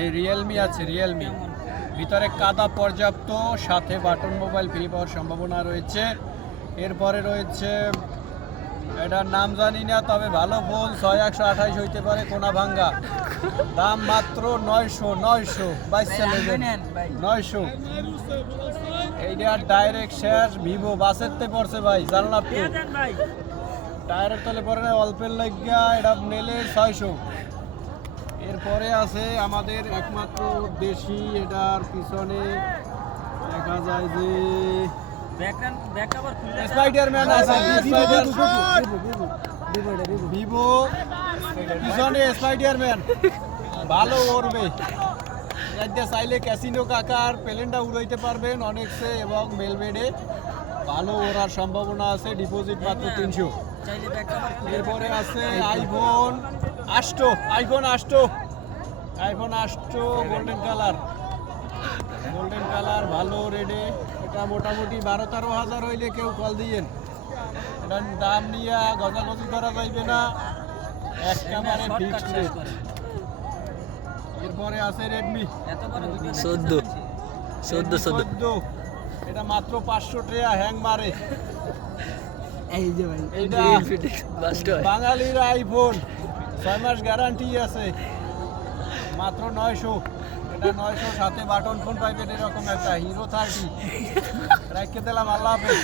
এই রিয়েলমি আছে, রিয়েলমি ভিতরে কাদা পর্যাপ্ত, সাথে বাটন মোবাইল ফ্রি পাওয়ার সম্ভাবনা রয়েছে। এরপরে রয়েছে, এটার নাম জানি না, তবে ভালো ফোন, 6128 হইতে পারে, কোনা ভাঙ্গা, দাম মাত্র 900 900। এইটা ডাইরেক্ট শেষ, ভিভো বাসেরতে পড়ছে ভাই, জানলাম তো টায়ারের তলে পড়ে না, অল্পের লাগিয়া এটা নিলে 600। এরপরে আছে আমাদের একমাত্র দেশি, এটার পিছনে দেখা যায় যে স্পাইডারম্যান আছে, ভিভো পিছনে স্পাইডারম্যান, ভালো উড়বে। এটা চাইলে ক্যাসিনো কাকার প্লেনটা উড়াইতে পারবেন অনেকসে, এবং মেলবেডে ভালো ওড়ার সম্ভাবনা আছে। ডিপোজিট মাত্র 300। এরপরে আছে আইফোন 8 গোল্ডেন কালার, ভালো রেডে। এটা মোটামুটি 12-13 হাজার হইলে কেউ কল দিয়েন, এটার দাম নিয়ে গজাগজি করা যাইবে না, একেবারে ফিক্সড রেট। এরপরে আছে রেডমি 14, এটা মাত্র 500 টাকা, হ্যাং মারে। এইটা বাঙালির আইফোন, 6 মাস গ্যারান্টি আছে, মাত্র 900। এটা 900, সাথে বাটন ফোন পাইবেন এরকম একটা হিরো 30। রাখতে দিলাম, আল্লাহ হাফেজ।